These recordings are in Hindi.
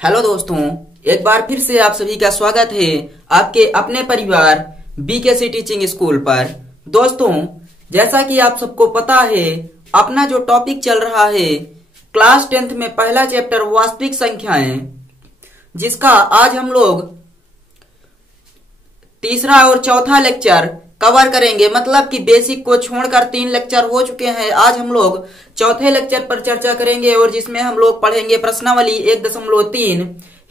हेलो दोस्तों, एक बार फिर से आप सभी का स्वागत है आपके अपने परिवार बीकेसी टीचिंग स्कूल पर। दोस्तों, जैसा कि आप सबको पता है, अपना जो टॉपिक चल रहा है क्लास 10th में पहला चैप्टर वास्तविक संख्याएं, जिसका आज हम लोग तीसरा और चौथा लेक्चर कवर करेंगे। मतलब कि बेसिक को छोड़कर 3 लेक्चर हो चुके हैं। आज हम लोग चौथे लेक्चर पर चर्चा करेंगे और जिसमें हम लोग पढ़ेंगे प्रश्नावली 1.3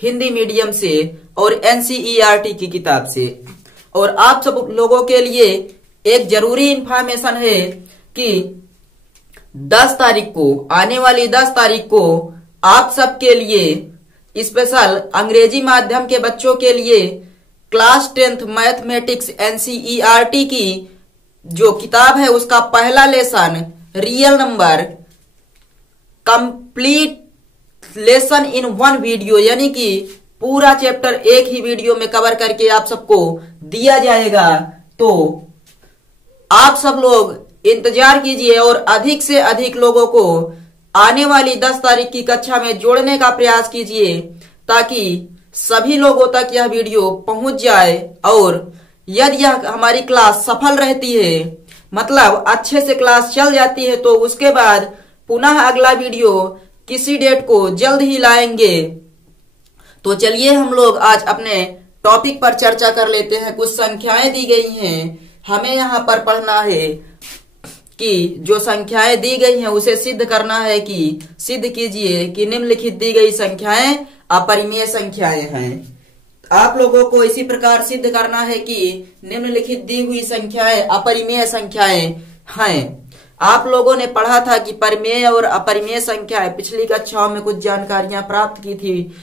हिंदी मीडियम से और एनसीईआरटी की किताब से। और आप सब लोगों के लिए एक जरूरी इंफॉर्मेशन है कि 10 तारीख को, आने वाली 10 तारीख को आप सबके लिए स्पेशल अंग्रेजी माध्यम के बच्चों के लिए क्लास 10th मैथमेटिक्स एनसीईआरटी की जो किताब है उसका पहला lesson real number complete lesson in 1 video, यानी कि पूरा चैप्टर एक ही वीडियो में कवर करके आप सबको दिया जाएगा। तो आप सब लोग इंतजार कीजिए और अधिक से अधिक लोगों को आने वाली 10 तारीख की कक्षा में जोड़ने का प्रयास कीजिए ताकि सभी लोगों तक यह वीडियो पहुंच जाए। और यदि यह हमारी क्लास सफल रहती है, मतलब अच्छे से क्लास चल जाती है, तो उसके बाद पुनः अगला वीडियो किसी डेट को जल्द ही लाएंगे। तो चलिए हम लोग आज अपने टॉपिक पर चर्चा कर लेते हैं। कुछ संख्याएं दी गई हैं, हमें यहाँ पर पढ़ना है कि जो संख्याएं दी गई हैं उसे सिद्ध करना है। कि सिद्ध कीजिए कि निम्नलिखित दी गई संख्याएं अपरिमेय संख्याएं हैं। आप लोगों को इसी प्रकार सिद्ध करना है कि निम्नलिखित दी हुई संख्याएं अपरिमेय संख्याएं हैं। आप लोगों ने पढ़ा था कि परिमेय और अपरिमेय संख्याएं, पिछली कक्षाओं में कुछ जानकारियां प्राप्त की थी,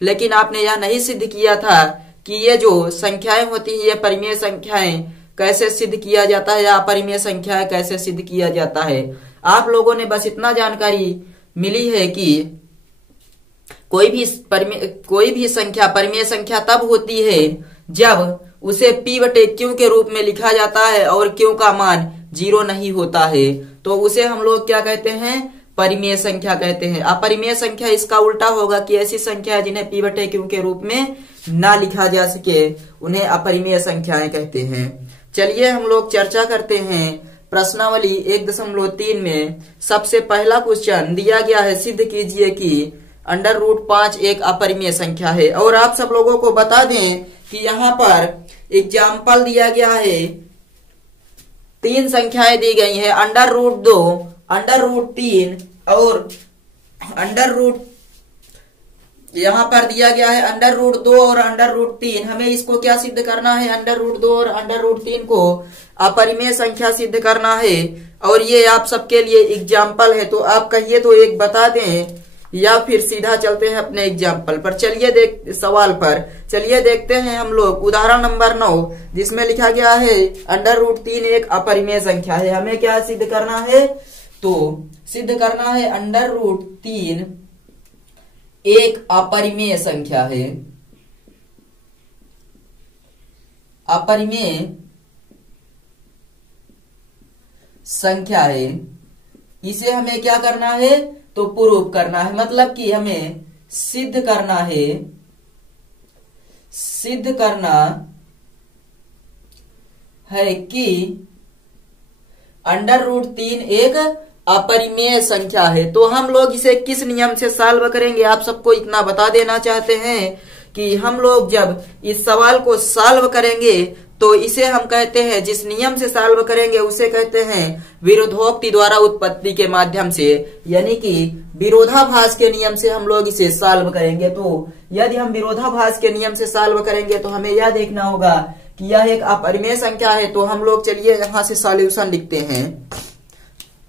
लेकिन आपने यह नहीं सिद्ध किया था कि ये जो संख्याएं होती है ये परिमेय संख्याएं कैसे सिद्ध किया जाता है या अपरिमेय संख्याएं कैसे सिद्ध किया जाता है। आप लोगों ने बस इतना जानकारी मिली है कि कोई भी संख्या परिमेय संख्या तब होती है जब उसे p/q के रूप में लिखा जाता है और q का मान 0 नहीं होता है, तो उसे हम लोग क्या कहते हैं? परिमेय संख्या कहते हैं। अपरिमेय संख्या इसका उल्टा होगा कि ऐसी संख्या जिन्हें p/q के रूप में ना लिखा जा सके उन्हें अपरिमेय संख्याएं कहते हैं। चलिए हम लोग चर्चा करते हैं। प्रश्नावली 1.3 में सबसे पहला क्वेश्चन दिया गया है, सिद्ध कीजिए कि √5 एक अपरिमेय संख्या है। और आप सब लोगों को बता दें कि यहाँ पर एग्जाम्पल दिया गया है, 3 संख्याएं दी गई हैं, √2, √3 और यहाँ पर दिया गया है √2 और √3। हमें इसको क्या सिद्ध करना है? √2 और √3 को अपरिमेय संख्या सिद्ध करना है। और ये आप सबके लिए एग्जाम्पल है, तो आप कहिए तो एक बता दें या फिर सीधा चलते हैं अपने एग्जाम्पल पर। सवाल पर चलिए देखते हैं हम लोग उदाहरण नंबर 9, जिसमें लिखा गया है √3 एक अपरिमेय संख्या है। हमें क्या सिद्ध करना है? तो सिद्ध करना है √3 एक अपरिमेय संख्या है। अपरिमेय संख्या है, इसे हमें क्या करना है? तो प्रूव करना है। मतलब कि हमें सिद्ध करना है, कि √3 एक अपरिमेय संख्या है। तो हम लोग इसे किस नियम से सॉल्व करेंगे? आप सबको इतना बता देना चाहते हैं कि हम लोग जब इस सवाल को सॉल्व करेंगे तो इसे हम कहते हैं, जिस नियम से सॉल्व करेंगे उसे कहते हैं विरोधोक्ति द्वारा उत्पत्ति के माध्यम से, यानी कि विरोधाभास के नियम से हम लोग इसे सॉल्व करेंगे। तो यदि हम विरोधाभास के नियम से सॉल्व करेंगे तो हमें यह देखना होगा कि यह एक अपरिमेय संख्या है। तो हम लोग चलिए यहां से सॉल्यूशन लिखते हैं,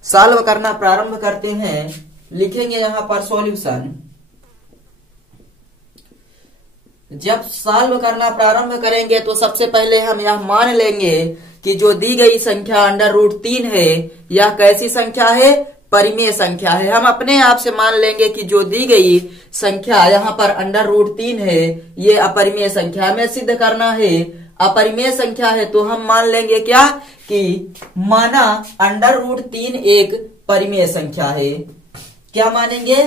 सॉल्व करना प्रारंभ करते हैं। लिखेंगे यहां पर सॉल्यूशन। जब सॉल्व करना प्रारंभ करेंगे तो सबसे पहले हम यह मान लेंगे कि जो दी गई संख्या √3 है यह कैसी संख्या है? परिमेय संख्या है। हम अपने आप से मान लेंगे कि जो दी गई संख्या यहाँ पर √3 है ये अपरिमेय संख्या। हमें सिद्ध करना है अपरिमेय संख्या है, तो हम मान लेंगे क्या? कि माना √3 एक परिमेय संख्या है। क्या मानेंगे?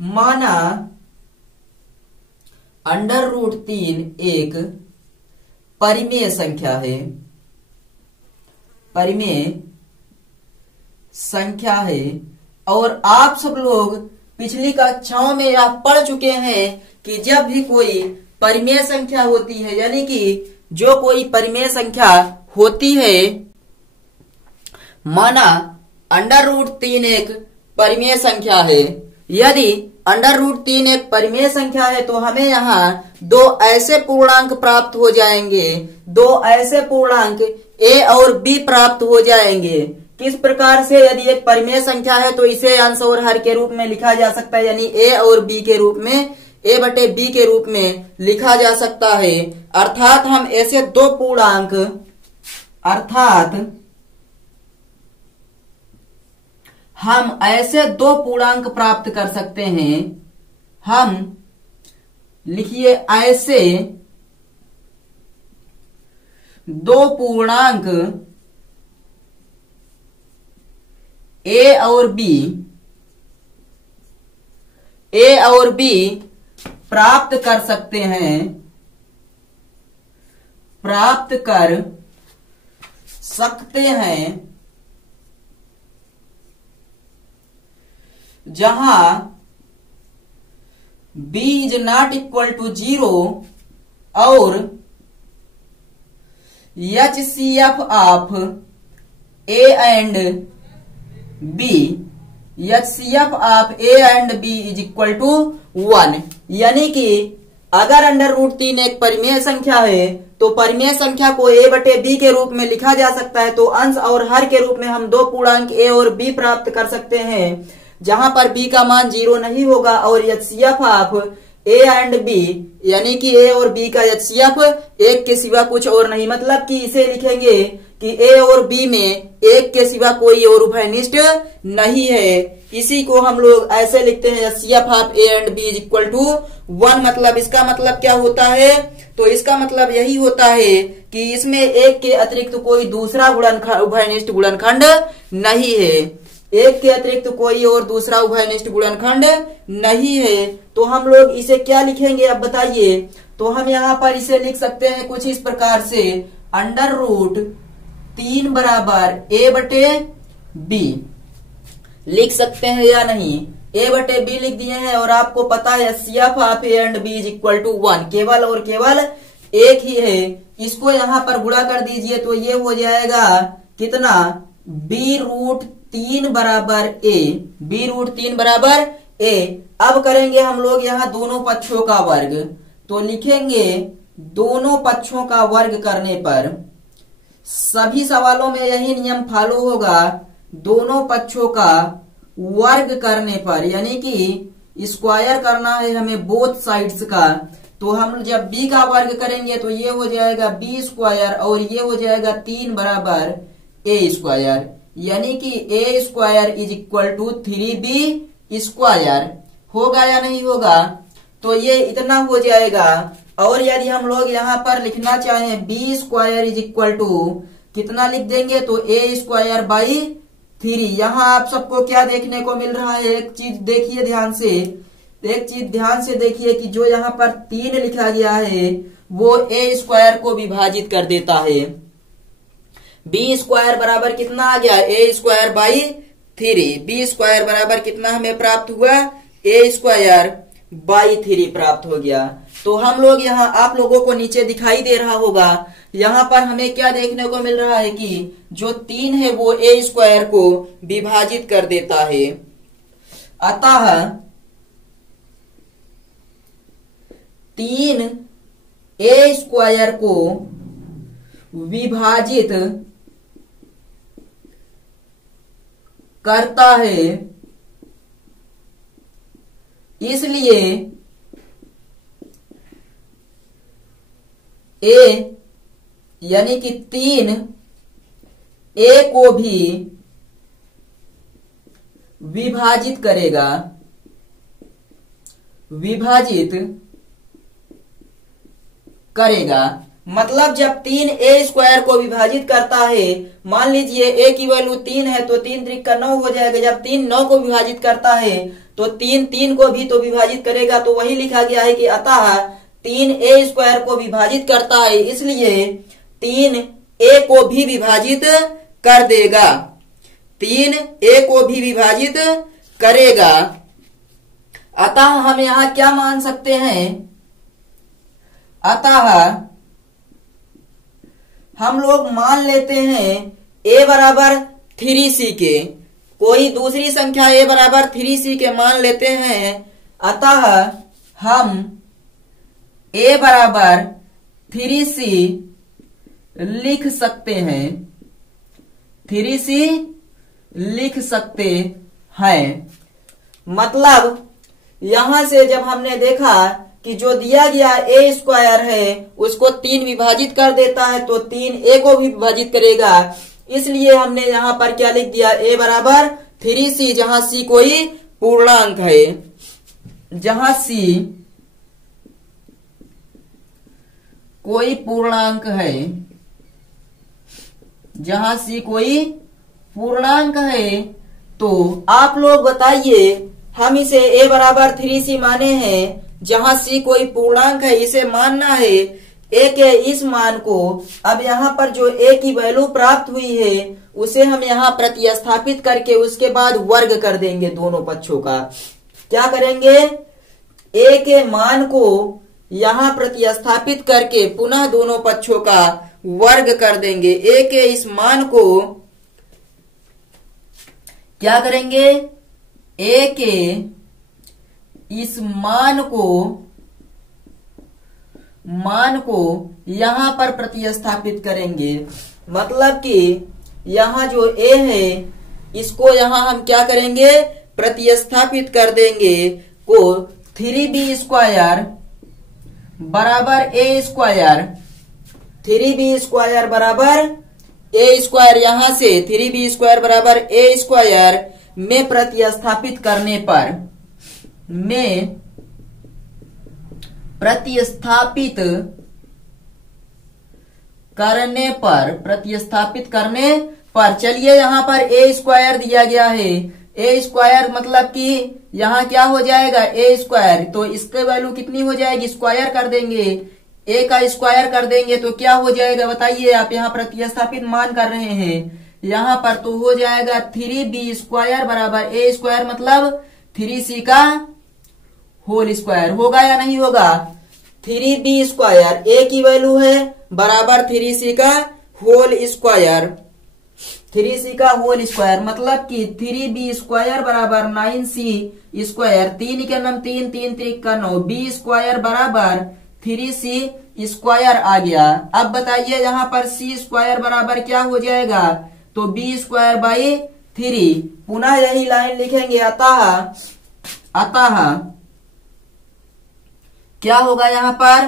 माना अंडर रूट 3 एक परिमेय संख्या है, परिमेय संख्या है। और आप सब लोग पिछली कक्षाओं में यह पढ़ चुके हैं कि जब भी कोई परिमेय संख्या होती है, यानी कि जो कोई परिमेय संख्या होती है, माना अंडर रूट 3 एक परिमेय संख्या है। यदि अंडर रूट 3 एक परिमेय संख्या है तो हमें यहाँ दो ऐसे पूर्णांक प्राप्त हो जाएंगे, दो ऐसे पूर्णांक a और b प्राप्त हो जाएंगे। किस प्रकार से? यदि एक परिमेय संख्या है तो इसे अंश और हर के रूप में लिखा जा सकता है, यानी a और b के रूप में, a बटे b के रूप में लिखा जा सकता है। अर्थात हम ऐसे दो पूर्णांक, अर्थात हम ऐसे दो पूर्णांक प्राप्त कर सकते हैं। हम लिखिए ऐसे दो पूर्णांक a और b, a और b प्राप्त कर सकते हैं, प्राप्त कर सकते हैं, जहां b is not equal to 0 और HCF of a and b, HCF of a and b is equal to 1। यानी कि अगर अंडर रूट 3 एक परिमेय संख्या है तो परिमेय संख्या को a बटे b के रूप में लिखा जा सकता है। तो अंश और हर के रूप में हम दो पूर्णांक a और b प्राप्त कर सकते हैं, जहां पर b का मान 0 नहीं होगा। और HCF of a and b, यानी कि a और b का HCF एक के सिवा कुछ और नहीं, मतलब कि इसे लिखेंगे कि a और b में एक के सिवा कोई और उभयनिष्ठ नहीं है। इसी को हम लोग ऐसे लिखते हैं HCF of a and b is equal to 1। मतलब इसका मतलब क्या होता है? तो इसका मतलब यही होता है कि इसमें एक के अतिरिक्त कोई दूसरा उभयनिष्ठ गुणनखंड नहीं है, एक के अतिरिक्त कोई और दूसरा उभयनिष्ठ गुणनखंड नहीं है। तो हम लोग इसे क्या लिखेंगे अब बताइए? तो हम यहाँ पर इसे लिख सकते हैं कुछ इस प्रकार से, अंडर रूट 3 बराबर a बटे b लिख सकते हैं या नहीं? a बटे b लिख दिए हैं और आपको पता है HCF of a and b is equal to 1, केवल और केवल एक ही है। इसको यहाँ पर गुणा कर दीजिए तो ये हो जाएगा कितना? b√3 बराबर a, b√3 बराबर a। अब करेंगे हम लोग यहाँ दोनों पक्षों का वर्ग, तो लिखेंगे दोनों पक्षों का वर्ग करने पर, सभी सवालों में यही नियम फॉलो होगा, दोनों पक्षों का वर्ग करने पर, यानी कि स्क्वायर करना है हमें बोथ साइड्स का। तो हम जब b का वर्ग करेंगे तो ये हो जाएगा b स्क्वायर और ये हो जाएगा 3 बराबर a स्क्वायर, यानी कि a square is equal to 3b square. होगा या नहीं होगा? तो ये इतना हो जाएगा। और यदि हम लोग यहाँ पर लिखना चाहें b square is equal to कितना लिख देंगे? तो a स्क्वायर बाई 3। यहाँ आप सबको क्या देखने को मिल रहा है? एक चीज देखिए ध्यान से, एक चीज ध्यान से देखिए कि जो यहाँ पर 3 लिखा गया है वो a स्क्वायर को विभाजित कर देता है। b स्क्वायर बराबर कितना आ गया? a square by 3। b square बराबर कितना हमें प्राप्त हुआ? a स्क्वायर बाई 3 प्राप्त हो गया। तो हम लोग यहाँ, आप लोगों को नीचे दिखाई दे रहा होगा, यहाँ पर हमें क्या देखने को मिल रहा है कि जो 3 है वो a स्क्वायर को विभाजित कर देता है। अतः 3 a स्क्वायर को विभाजित करता है, इसलिए a यानी कि 3 a को भी विभाजित करेगा, विभाजित करेगा। मतलब जब 3 a स्क्वायर को विभाजित करता है, मान लीजिए a की वैल्यू 3 है तो 3 त्रिक का 9 हो जाएगा। जब 3 9 को विभाजित करता है तो 3 3 को भी तो विभाजित करेगा। तो वही लिखा गया है कि अतः 3a² को विभाजित करता है, इसलिए 3a को भी विभाजित कर देगा, 3a को भी विभाजित करेगा। अतः हम यहां क्या मान सकते हैं, अतः हम लोग मान लेते हैं a बराबर 3c के, कोई दूसरी संख्या a बराबर 3c के मान लेते हैं। अतः हम a बराबर 3c लिख सकते हैं, 3c लिख सकते हैं। मतलब यहां से जब हमने देखा कि जो दिया गया a² है उसको 3 विभाजित कर देता है तो 3a को भी विभाजित करेगा, इसलिए हमने यहां पर क्या लिख दिया, a बराबर 3c, जहां c कोई पूर्णांक है, जहां c कोई पूर्णांक है, जहां c कोई पूर्णांक है। तो आप लोग बताइए, हम इसे a बराबर 3c माने हैं, जहां c कोई पूर्णांक है, इसे मानना है। a के इस मान को अब यहाँ पर जो a की वैल्यू प्राप्त हुई है उसे हम यहाँ प्रतिस्थापित करके उसके बाद वर्ग कर देंगे दोनों पक्षों का। क्या करेंगे, a के मान को यहाँ प्रतिस्थापित करके पुनः दोनों पक्षों का वर्ग कर देंगे। a के इस मान को क्या करेंगे, a के इस मान को यहां पर प्रतिस्थापित करेंगे। मतलब कि यहां जो a है इसको यहां हम क्या करेंगे, प्रतिस्थापित कर देंगे को 3b² बराबर a², 3b² बराबर a², यहां से 3b² बराबर a² में प्रतिस्थापित करने पर, में प्रतिस्थापित करने पर चलिए यहां पर a² दिया गया है, a² मतलब कि यहां क्या हो जाएगा, a², तो इसके वैल्यू कितनी हो जाएगी, स्क्वायर कर देंगे, a का स्क्वायर कर देंगे तो क्या हो जाएगा बताइए, आप यहाँ प्रतिस्थापित मान कर रहे हैं यहाँ पर, तो हो जाएगा 3b² बराबर a² मतलब 3c का होल स्क्वायर। होगा या नहीं होगा, 3b², a की वैल्यू है बराबर 3c का होल स्क्वायर, 3c का होल स्क्वायर मतलब कि 3b² बराबर 9c², 3 के नाम 3, 3 3 का 9, b² बराबर 3c² आ गया। अब बताइए यहाँ पर c² बराबर क्या हो जाएगा, तो b² बाई 3, पुनः यही लाइन लिखेंगे। अतः क्या होगा, यहाँ पर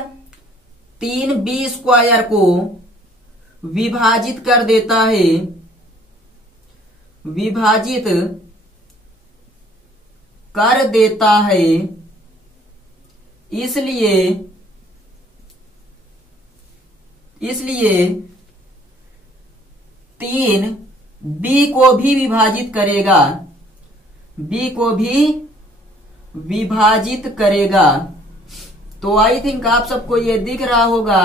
3b² को विभाजित कर देता है, विभाजित कर देता है, इसलिए 3b को भी विभाजित करेगा, b को भी विभाजित करेगा। तो आई थिंक आप सबको ये दिख रहा होगा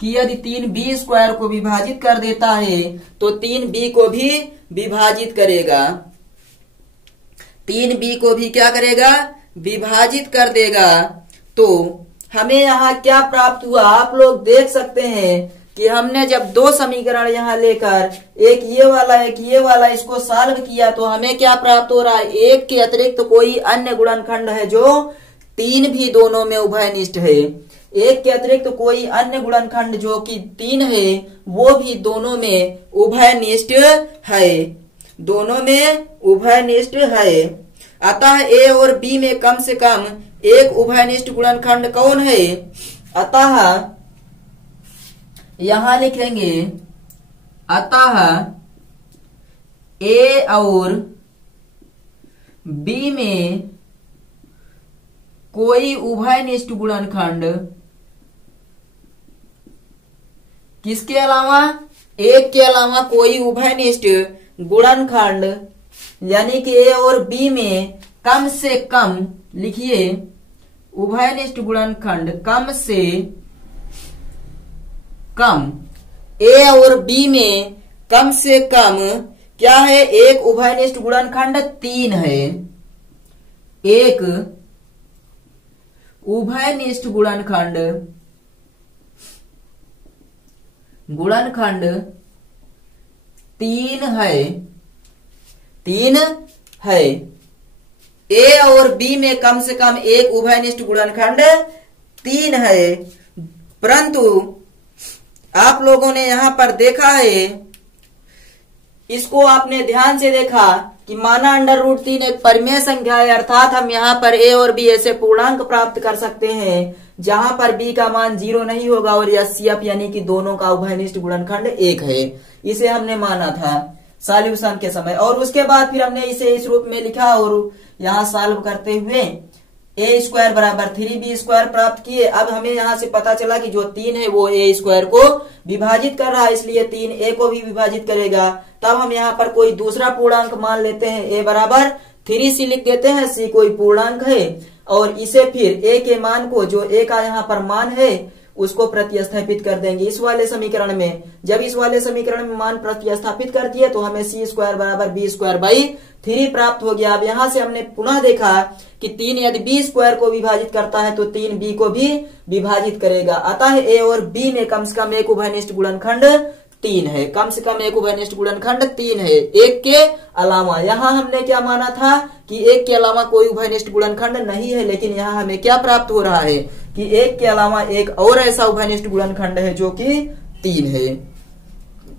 कि यदि 3b² को विभाजित कर देता है तो 3b को भी विभाजित करेगा, 3b को भी क्या करेगा, विभाजित कर देगा। तो हमें यहाँ क्या प्राप्त हुआ, आप लोग देख सकते हैं कि हमने जब दो समीकरण यहाँ लेकर एक ये वाला इसको सॉल्व किया तो हमें क्या प्राप्त हो रहा है, एक के अतिरिक्त कोई अन्य गुणनखंड है जो 3 भी दोनों में उभयनिष्ठ है, एक के अतिरिक्त कोई अन्य गुणनखंड जो कि 3 है वो भी दोनों में उभयनिष्ठ है, दोनों में उभयनिष्ठ है। अतः a और b में कम से कम एक उभयनिष्ठ गुणनखंड कौन है, अतः यहां लिखेंगे, अतः a और b में कोई उभयनिष्ठ गुणनखंड किसके अलावा, एक के अलावा कोई उभयनिष्ठ गुणनखंड यानी कि a और b में कम से कम, लिखिए उभयनिष्ठ गुणनखंड कम से कम ए और बी में कम से कम क्या है, एक उभयनिष्ठ गुणनखंड 3 है। एक उभयनिष्ठ गुणनखंड 3 है। 3 है। ए और बी में कम से कम एक उभयनिष्ठ गुणनखंड 3 है। परंतु आप लोगों ने यहां पर देखा है, इसको आपने ध्यान से देखा कि माना √3 एक परिमेय संख्या है, अर्थात हम यहाँ पर ए और बी ऐसे पूर्णांक प्राप्त कर सकते हैं जहां पर बी का मान 0 नहीं होगा और एचसीएफ यानी कि दोनों का उभयनिष्ठ गुणनखंड 1 है। इसे हमने माना था सॉल्यूशन के समय, और उसके बाद फिर हमने इसे इस रूप में लिखा और यहाँ सॉल्व करते हुए a² बराबर 3b² प्राप्त किए। अब हमें यहाँ से पता चला कि जो 3 है वो a² को विभाजित कर रहा है, इसलिए 3 a को भी विभाजित करेगा। तब हम यहाँ पर कोई दूसरा पूर्णांक मान लेते हैं, a बराबर 3c लिख देते हैं, c कोई पूर्णांक है, और इसे फिर a के मान को, जो a का यहाँ पर मान है, उसको प्रतिस्थापित कर देंगे इस वाले समीकरण में। जब इस वाले समीकरण में मान प्रतिस्थापित कर दिए तो हमें c² बराबर b²/3 प्राप्त हो गया। अब यहाँ से हमने पुनः देखा कि 3 यदि b² को विभाजित करता है तो 3 b को भी विभाजित करेगा। अतः a और b में कम से कम एक उभयनिष्ठ गुणनखंड 3 है। कम से कम एक उभयनिष्ठ गुणनखंड 3 है, एक के अलावा। यहाँ हमने क्या माना था कि एक के अलावा कोई उभयनिष्ठ गुणनखंड नहीं है, लेकिन यहाँ हमें क्या प्राप्त हो रहा है कि एक के अलावा एक और ऐसा उभयनिष्ठ गुणनखंड है जो कि 3 है।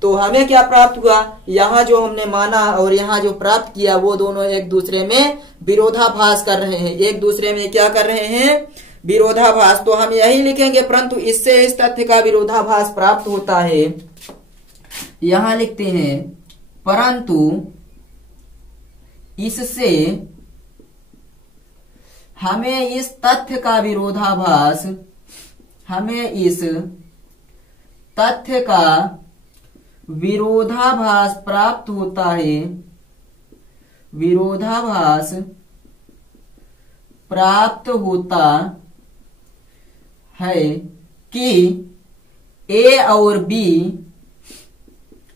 तो हमें क्या प्राप्त हुआ, यहाँ जो हमने माना और यहाँ जो प्राप्त किया वो दोनों एक दूसरे में विरोधाभास कर रहे हैं। एक दूसरे में क्या कर रहे हैं, विरोधाभास। तो हम यही लिखेंगे, परंतु इससे इस तथ्य का विरोधाभास प्राप्त होता है। यहां लिखते हैं, परंतु इससे हमें इस तथ्य का विरोधाभास, हमें इस तथ्य का विरोधाभास प्राप्त होता है, विरोधाभास प्राप्त होता है कि ए और बी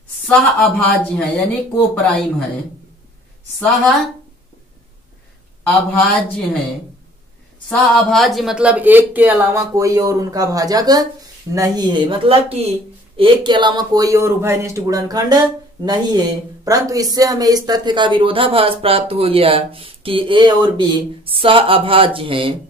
सह अभाज्य है, यानी को प्राइम है, सह अभाज्य है। सह अभाज्य मतलब एक के अलावा कोई और उनका भाजक नहीं है, मतलब कि एक के अलावा कोई और उभयनिष्ठ गुणनखंड नहीं है। परंतु इससे हमें इस तथ्य का विरोधाभास प्राप्त हो गया कि ए और बी सह अभाज्य हैं।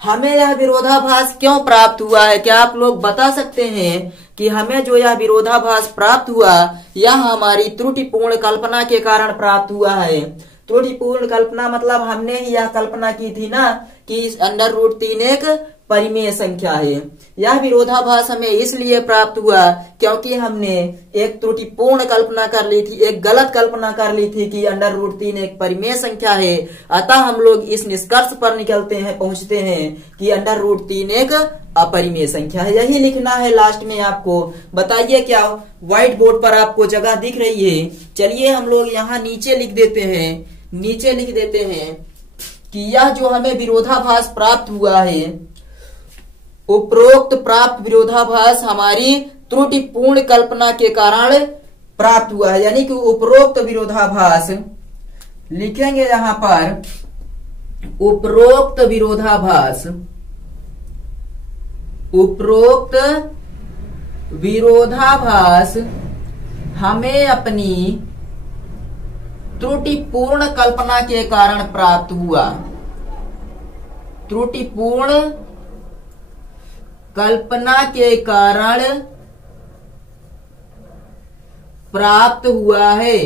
हमें यह विरोधाभास क्यों प्राप्त हुआ है, क्या आप लोग बता सकते हैं कि हमें जो यह विरोधाभास प्राप्त हुआ यह हमारी त्रुटिपूर्ण कल्पना के कारण प्राप्त हुआ है। त्रुटिपूर्ण कल्पना मतलब हमने ही यह कल्पना की थी ना कि √3 एक परिमेय संख्या है। यह विरोधाभास हमें इसलिए प्राप्त हुआ क्योंकि हमने एक त्रुटिपूर्ण कल्पना कर ली थी, एक गलत कल्पना कर ली थी कि √3 एक परिमेय संख्या है। अतः हम लोग इस निष्कर्ष पर निकलते हैं, पहुंचते हैं कि √3 एक अपरिमेय संख्या है। यही लिखना है लास्ट में आपको। बताइए क्या व्हाइट बोर्ड पर आपको जगह दिख रही है? चलिए हम लोग यहाँ नीचे लिख देते हैं, नीचे लिख देते हैं कि यह जो हमें विरोधाभास प्राप्त हुआ है, उपरोक्त प्राप्त विरोधाभास हमारी त्रुटिपूर्ण कल्पना के कारण प्राप्त हुआ है। यानी कि उपरोक्त विरोधाभास लिखेंगे यहां पर, उपरोक्त विरोधाभास, उपरोक्त विरोधाभास हमें अपनी त्रुटिपूर्ण कल्पना के कारण प्राप्त हुआ। त्रुटिपूर्ण कल्पना के कारण प्राप्त हुआ है,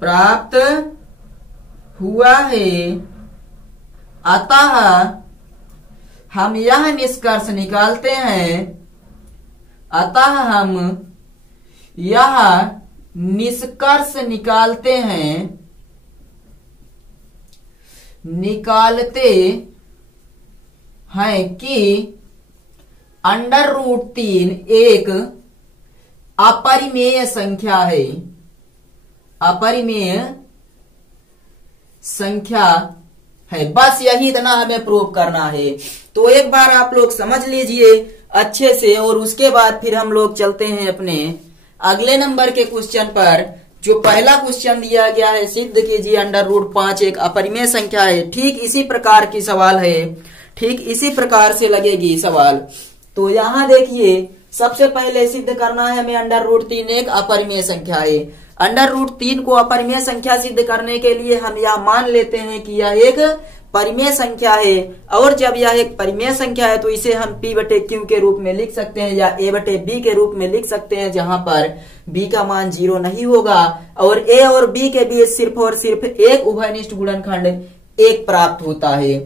प्राप्त हुआ है। अतः हम यह निष्कर्ष निकालते हैं, अतः हम यह निष्कर्ष निकालते हैं, निकालते हैं कि √3 एक अपरिमेय संख्या है, अपरिमेय संख्या है। बस यही इतना हमें प्रूव करना है। तो एक बार आप लोग समझ लीजिए अच्छे से, और उसके बाद फिर हम लोग चलते हैं अपने अगले नंबर के क्वेश्चन पर। जो पहला क्वेश्चन दिया गया है, सिद्ध कीजिए √5 एक अपरिमेय संख्या है। ठीक इसी प्रकार की सवाल है, ठीक इसी प्रकार से लगेगी सवाल। तो यहाँ देखिए सबसे पहले सिद्ध करना है हमें √3 एक अपरिमेय संख्या है। √3 को अपरिमेय संख्या सिद्ध करने के लिए हम यह मान लेते हैं कि यह एक परिमेय संख्या है, और जब यह एक परिमेय संख्या है तो इसे हम P/Q के रूप में लिख सकते हैं या A/B के रूप में लिख सकते हैं, जहां पर B का मान 0 नहीं होगा और A और B के बीच सिर्फ और सिर्फ एक उभयनिष्ठ गुणनखंड 1 प्राप्त होता है।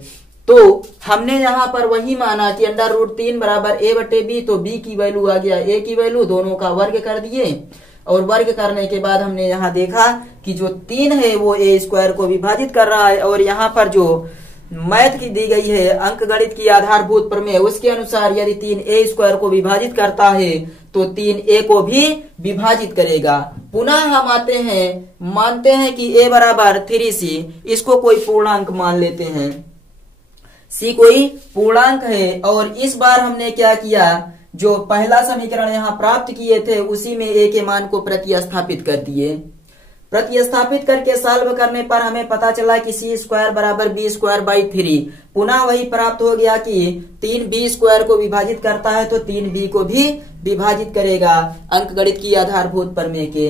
तो हमने यहाँ पर वही माना कि √3 बराबर A/B, तो B की वैल्यू आ गया A की वैल्यू, दोनों का वर्ग कर दिए, और वर्ग करने के बाद हमने यहाँ देखा कि जो 3 है वो A² को विभाजित कर रहा है, और यहाँ पर जो मैथ की दी गई है अंकगणित की आधारभूत प्रमेय, उसके अनुसार यदि 3 A² को विभाजित करता है तो 3 A को भी विभाजित करेगा। पुनः हम आते हैं, मानते हैं कि A बराबर 3C, इसको कोई पूर्णांक मान लेते हैं, C कोई पूर्णांक है। और इस बार हमने क्या किया, जो पहला समीकरण यहाँ प्राप्त किए थे उसी में A के मान को प्रतिस्थापित कर दिए। प्रतिस्थापित करके सॉल्व करने पर हमें पता चला कि C² बराबर B²/3। पुनः वही प्राप्त हो गया कि 3 B² को विभाजित करता है तो 3 B को भी विभाजित करेगा अंकगणित की आधारभूत प्रमेय के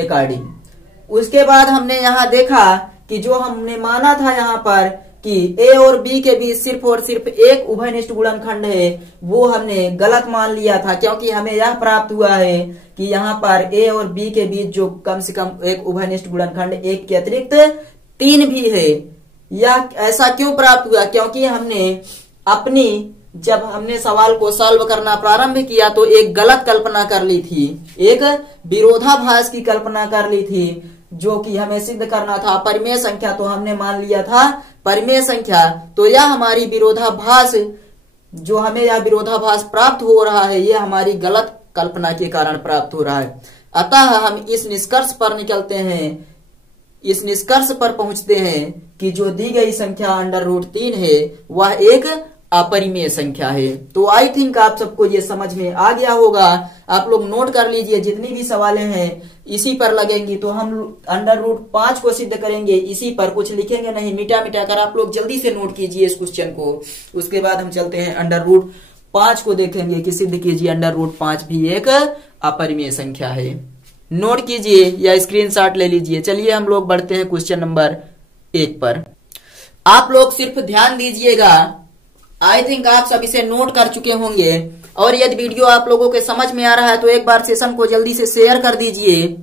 अकॉर्डिंग। उसके बाद हमने यहाँ देखा कि जो हमने माना था यहाँ पर कि A और B के बीच सिर्फ और सिर्फ एक उभयनिष्ठ गुणनखंड है, वो हमने गलत मान लिया था, क्योंकि हमें यह प्राप्त हुआ है कि यहाँ पर A और B के बीच जो कम से कम एक उभयनिष्ठ गुणनखंड 1 के अतिरिक्त 3 भी है। यह ऐसा क्यों प्राप्त हुआ, क्योंकि जब हमने सवाल को सॉल्व करना प्रारंभ किया तो एक गलत कल्पना कर ली थी, एक विरोधाभास की कल्पना कर ली थी, जो कि हमें सिद्ध करना था परिमेय संख्या, तो हमने मान लिया था परिमेय संख्या। तो यह हमारी विरोधाभास, जो हमें यह विरोधाभास प्राप्त हो रहा है, यह हमारी गलत कल्पना के कारण प्राप्त हो रहा है। अतः हम इस निष्कर्ष पर निकलते हैं, इस निष्कर्ष पर पहुंचते हैं कि जो दी गई संख्या √3 है वह एक अपरिमेय संख्या है। तो आई थिंक आप सबको ये समझ में आ गया होगा। आप लोग नोट कर लीजिए, जितनी भी सवालें हैं इसी पर लगेंगी। तो हम √5 को सिद्ध करेंगे इसी पर, कुछ लिखेंगे नहीं, मिटा मिटा कर आप लोग जल्दी से नोट कीजिए इस क्वेश्चन को। उसके बाद हम चलते हैं √5 को देखेंगे कि सिद्ध कीजिए √5 भी एक अपरिमेय संख्या है। नोट कीजिए या स्क्रीनशॉट ले लीजिए। चलिए हम लोग बढ़ते हैं क्वेश्चन नंबर 1 पर। आप लोग सिर्फ ध्यान दीजिएगा, आई थिंक आप सब इसे नोट कर चुके होंगे, और यदि वीडियो आप लोगों के समझ में आ रहा है तो एक बार सेशन को जल्दी से शेयर कर दीजिए।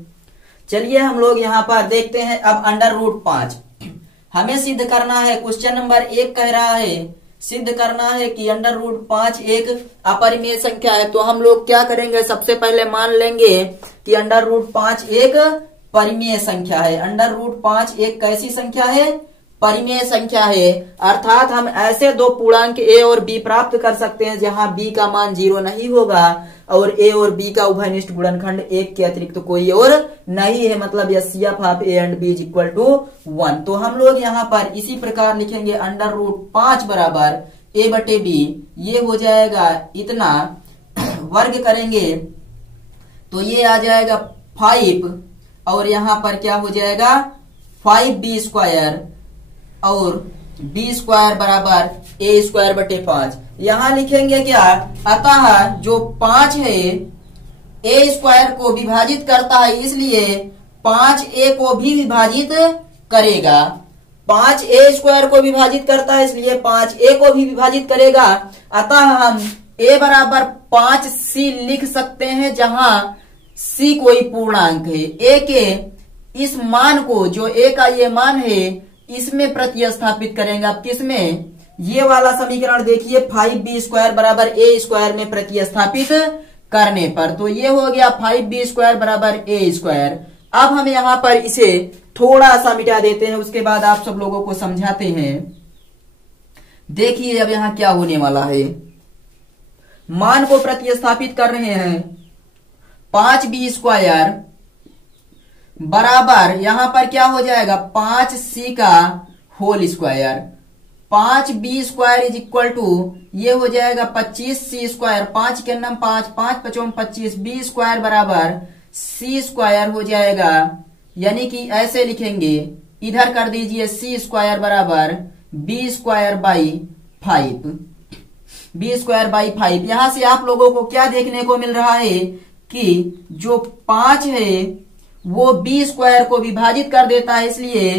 चलिए हम लोग यहाँ पर देखते हैं अब √5 हमें सिद्ध करना है। क्वेश्चन नंबर 1 कह रहा है सिद्ध करना है कि √5 एक अपरिमेय संख्या है। तो हम लोग क्या करेंगे, सबसे पहले मान लेंगे कि √5 एक परिमेय संख्या है। √5 एक कैसी संख्या है, परिमेय संख्या है। अर्थात हम ऐसे दो पूर्णांक A और B प्राप्त कर सकते हैं जहां B का मान 0 नहीं होगा और A और B का उभयनिष्ठ गुणनखंड 1 के अतिरिक्त तो कोई और नहीं है, मतलब CF of A and B = 1। तो हम लोग यहाँ पर इसी प्रकार लिखेंगे √5 बराबर A/B, ये हो जाएगा इतना, वर्ग करेंगे तो ये आ जाएगा 5, और यहाँ पर क्या हो जाएगा 5B² और B² बराबर A²/5। यहाँ लिखेंगे क्या, अतः जो 5 है A² को विभाजित करता है, इसलिए 5A को भी विभाजित करेगा। 5 A² को विभाजित करता है इसलिए 5A को भी विभाजित करेगा। अतः हम A बराबर 5C लिख सकते हैं, जहां C कोई पूर्णांक है। A के इस मान को, जो A का ये मान है, इसमें प्रतिस्थापित करेंगे। अब किसमें, ये वाला समीकरण देखिए 5B² बराबर A² में प्रतिस्थापित करने पर, तो ये हो गया 5B² बराबर A²। अब हम यहाँ पर इसे थोड़ा सा मिटा देते हैं, उसके बाद आप सब लोगों को समझाते हैं। देखिए अब यहाँ क्या होने वाला है, मान को प्रतिस्थापित कर रहे हैं। 5B² बराबर यहां पर क्या हो जाएगा 5C का whole square, 5b² is equal to ये हो जाएगा 25c²। 5 के नम 5, 5 5 25, b² बराबर c² हो जाएगा। यानी कि ऐसे लिखेंगे, इधर कर दीजिए c² बराबर b²/5। b²/5। यहां से आप लोगों को क्या देखने को मिल रहा है कि जो 5 है वो b² को विभाजित कर देता है, इसलिए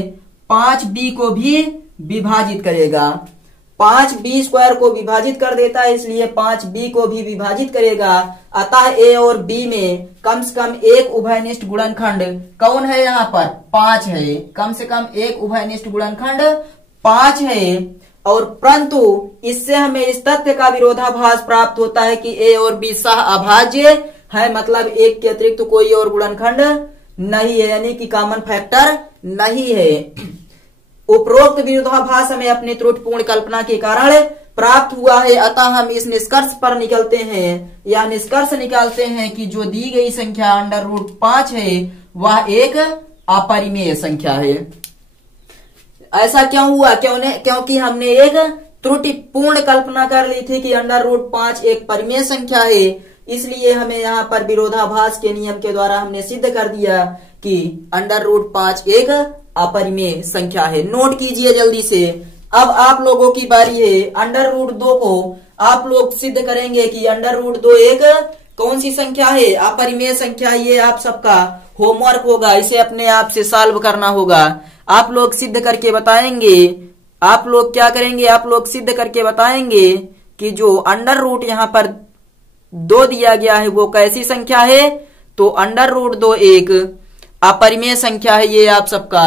5b को भी विभाजित करेगा। 5b² को विभाजित कर देता है, इसलिए 5b को भी विभाजित करेगा। अतः a और b में कम से कम एक उभयनिष्ठ गुणनखंड कौन है? यहाँ पर 5 है। कम से कम एक उभयनिष्ठ गुणनखंड 5 है। और परंतु इससे हमें इस तथ्य का विरोधाभास प्राप्त होता है कि a और b सह अभाज्य है, मतलब एक के अतिरिक्त कोई और गुणनखंड नहीं है, यानी कि कॉमन फैक्टर नहीं है। उपरोक्त विरोधाभास हमें अपनी त्रुटिपूर्ण कल्पना के कारण प्राप्त हुआ है। अतः हम इस निष्कर्ष पर निकलते हैं या निष्कर्ष निकालते हैं कि जो दी गई संख्या √5 है वह एक अपरिमेय संख्या है। ऐसा क्यों हुआ? क्योंकि हमने एक त्रुटिपूर्ण कल्पना कर ली थी कि √5 एक परिमेय संख्या है, इसलिए हमें यहाँ पर विरोधाभास के नियम के द्वारा हमने सिद्ध कर दिया कि √5 एक अपरिमेय संख्या है। नोट कीजिए जल्दी से। अब आप लोगों की बारी है। √2 को आप लोग सिद्ध करेंगे कि √2 एक कौन सी संख्या है? अपरिमेय संख्या। ये आप सबका होमवर्क होगा, इसे अपने आप से सॉल्व करना होगा। आप लोग सिद्ध करके बताएंगे। आप लोग क्या करेंगे? आप लोग सिद्ध करके बताएंगे कि जो √ यहाँ पर 2 दिया गया है वो कैसी संख्या है। तो √2 एक अपरिमेय संख्या है। ये आप सबका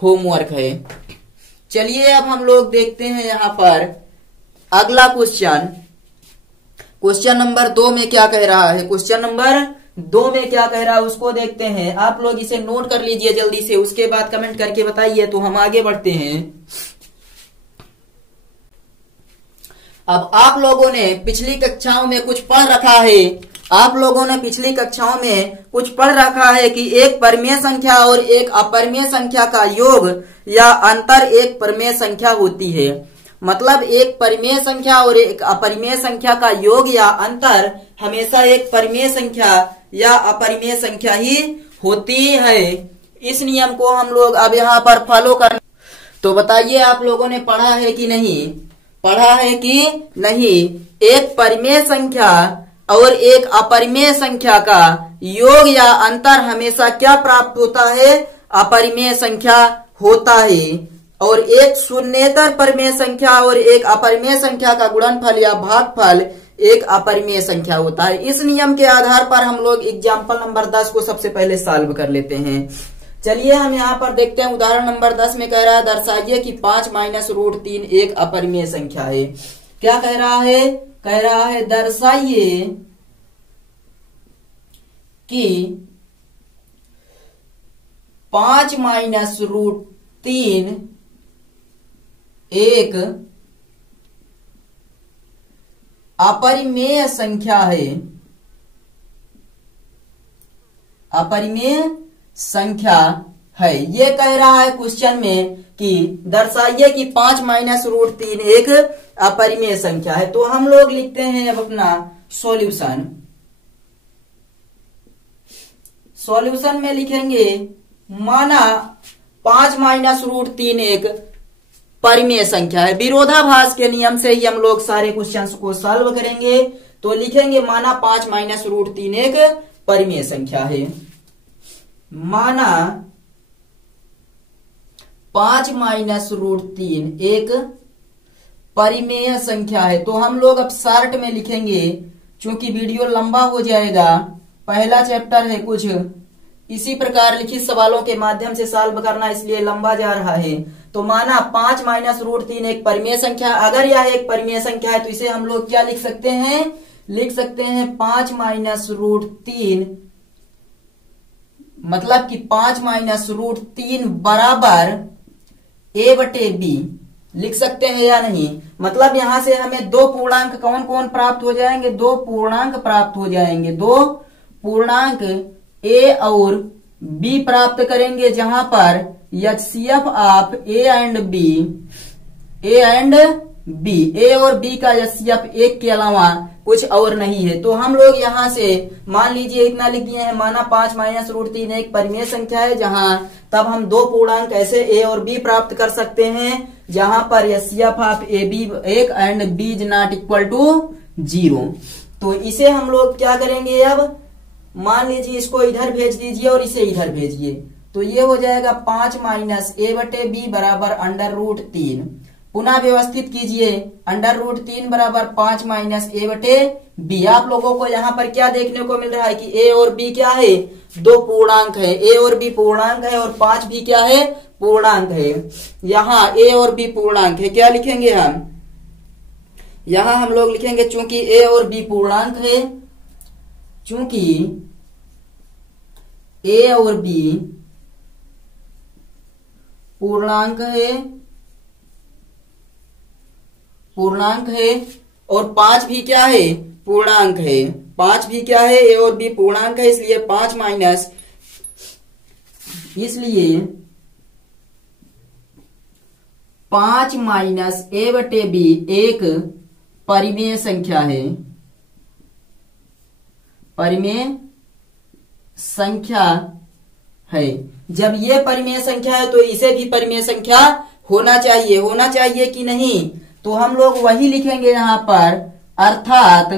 होमवर्क है। चलिए अब हम लोग देखते हैं यहाँ पर अगला क्वेश्चन। क्वेश्चन नंबर 2 में क्या कह रहा है? क्वेश्चन नंबर 2 में क्या कह रहा है उसको देखते हैं। आप लोग इसे नोट कर लीजिए जल्दी से, उसके बाद कमेंट करके बताइए तो हम आगे बढ़ते हैं। अब आप लोगों ने पिछली कक्षाओं में कुछ पढ़ रखा है। आप लोगों ने पिछली कक्षाओं में कुछ पढ़ रखा है कि एक परिमेय संख्या और एक अपरिमेय संख्या का योग या अंतर एक परिमेय संख्या होती है। मतलब एक परिमेय संख्या और एक अपरिमेय संख्या का योग या अंतर हमेशा एक परिमेय संख्या या अपरिमेय संख्या ही होती है। इस नियम को हम लोग अब यहाँ पर फॉलो कर। तो बताइए आप लोगों ने पढ़ा है कि नहीं? पढ़ा है कि नहीं? एक परिमेय संख्या और एक अपरिमेय संख्या का योग या अंतर हमेशा क्या प्राप्त होता है? अपरिमेय संख्या होता है। और एक शून्येतर परिमेय संख्या और एक अपरिमेय संख्या का गुणनफल या भागफल एक अपरिमेय संख्या होता है। इस नियम के आधार पर हम लोग एग्जाम्पल नंबर 10 को सबसे पहले सॉल्व कर लेते हैं। चलिए हम यहाँ पर देखते हैं। उदाहरण नंबर 10 में कह रहा है दर्शाइए कि 5 - √3 एक अपरिमेय संख्या है। क्या कह रहा है? कह रहा है दर्शाइए कि 5 - √3 एक अपरिमेय संख्या है। अपरिमेय संख्या है। ये कह रहा है क्वेश्चन में कि दर्शाइए कि 5 - √3 एक अपरिमेय संख्या है। तो हम लोग लिखते हैं अब अपना सॉल्यूशन। सॉल्यूशन में लिखेंगे माना 5 - √3 एक परिमेय संख्या है। विरोधाभास के नियम से ही हम लोग सारे क्वेश्चंस को सॉल्व करेंगे। तो लिखेंगे माना 5 - √3 एक परिमेय संख्या है। माना 5 - √3 एक परिमेय संख्या है। तो हम लोग अब शॉर्ट में लिखेंगे, क्योंकि वीडियो लंबा हो जाएगा। पहला चैप्टर है, कुछ इसी प्रकार लिखित सवालों के माध्यम से सॉल्व करना, इसलिए लंबा जा रहा है। तो माना 5 - √3 एक परिमेय संख्या। अगर यह एक परिमेय संख्या है तो इसे हम लोग क्या लिख सकते हैं? लिख सकते हैं 5 - √3 मतलब कि 5 - √3 बराबर a/b लिख सकते हैं या नहीं? मतलब यहां से हमें दो पूर्णांक कौन कौन प्राप्त हो जाएंगे? दो पूर्णांक प्राप्त हो जाएंगे। दो पूर्णांक a और b प्राप्त करेंगे, जहां पर HCF of a and b A and B, A और बी का एचसीएफ एक के अलावा कुछ और नहीं है। तो हम लोग यहाँ से मान लीजिए इतना लिख दिए हैं, माना 5 माइनस रूट 3 एक परिमेय संख्या है, जहां तब हम दो पूर्णांक ऐसे ए और बी प्राप्त कर सकते हैं जहां पर एचसीएफ ऑफ ए बी एक and B is not equal to 0। तो इसे हम लोग क्या करेंगे, अब मान लीजिए इसको इधर भेज दीजिए और इसे इधर भेजिए, तो ये हो जाएगा 5 माइनस ए बटे बी बराबर अंडर रूट 3। पुनः व्यवस्थित कीजिए, अंडर रूट 3 बराबर 5 माइनस ए बटे बी। आप लोगों को यहाँ पर क्या देखने को मिल रहा है कि ए और बी क्या है, दो पूर्णांक है, ए और बी पूर्णांक है और 5 भी क्या है, पूर्णांक है। यहाँ ए और बी पूर्णांक है, क्या लिखेंगे हम, यहाँ हम लोग लिखेंगे चूंकि ए और बी पूर्णांक है, चूंकि ए और बी पूर्णांक है और 5 भी क्या है, पूर्णांक है। 5 भी क्या है, ए और बी पूर्णांक है, इसलिए 5 माइनस, इसलिए 5 माइनस ए बटे बी एक परिमेय संख्या है, परिमेय संख्या है। जब ये परिमेय संख्या है तो इसे भी परिमेय संख्या होना चाहिए, होना चाहिए कि नहीं, तो हम लोग वही लिखेंगे यहां पर, अर्थात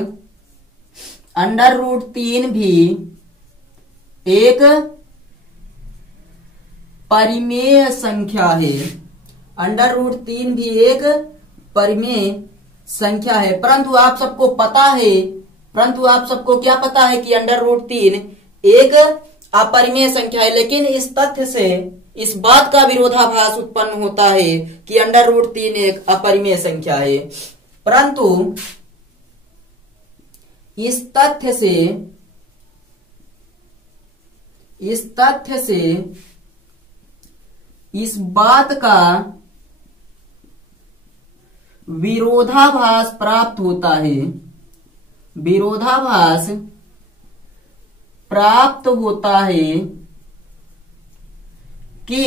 अंडर रूट 3 भी एक परिमेय संख्या है, अंडर रूट 3 भी एक परिमेय संख्या है। परंतु आप सबको पता है, परंतु आप सबको क्या पता है कि अंडर रूट 3 एक अपरिमेय संख्या है, लेकिन इस तथ्य से इस बात का विरोधाभास उत्पन्न होता है कि अंडर रूट 3 एक अपरिमेय संख्या है। परंतु इस तथ्य से इस बात का विरोधाभास प्राप्त होता है, विरोधाभास प्राप्त होता है कि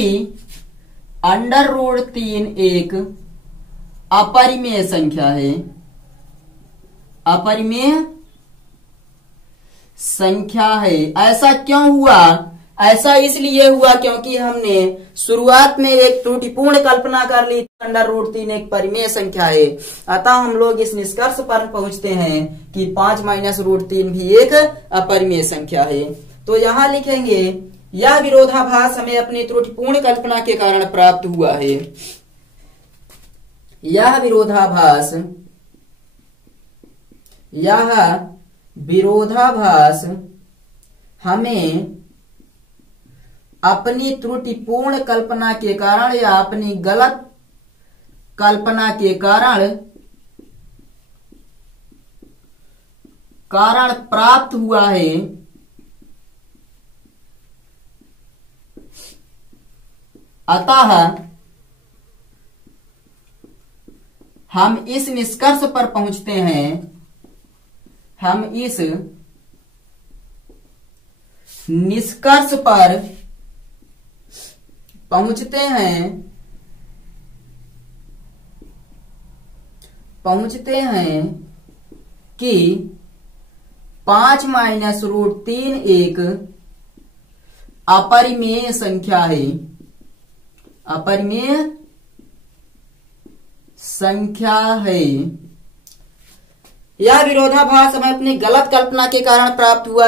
अंडर रूट 3 एक अपरिमेय संख्या है, अपरिमेय संख्या है। ऐसा क्यों हुआ, ऐसा इसलिए हुआ क्योंकि हमने शुरुआत में एक त्रुटिपूर्ण कल्पना कर ली, अंडर रूट 3 एक परिमेय संख्या है। अतः हम लोग इस निष्कर्ष पर पहुंचते हैं कि 5 माइनस रूट 3 भी एक अपरिमेय संख्या है। तो यहां लिखेंगे, यह विरोधाभास हमें अपनी त्रुटिपूर्ण कल्पना के कारण प्राप्त हुआ है। यह विरोधाभास हमें अपनी त्रुटिपूर्ण कल्पना के कारण या अपनी गलत कल्पना के कारण प्राप्त हुआ है। अतः हम इस निष्कर्ष पर पहुंचते हैं, हम इस निष्कर्ष पर पहुंचते हैं कि 5 माइनस रूट 3 एक अपरिमेय संख्या है, अपरिमेय संख्या है। यह विरोधाभास हमें अपनी गलत कल्पना के कारण प्राप्त हुआ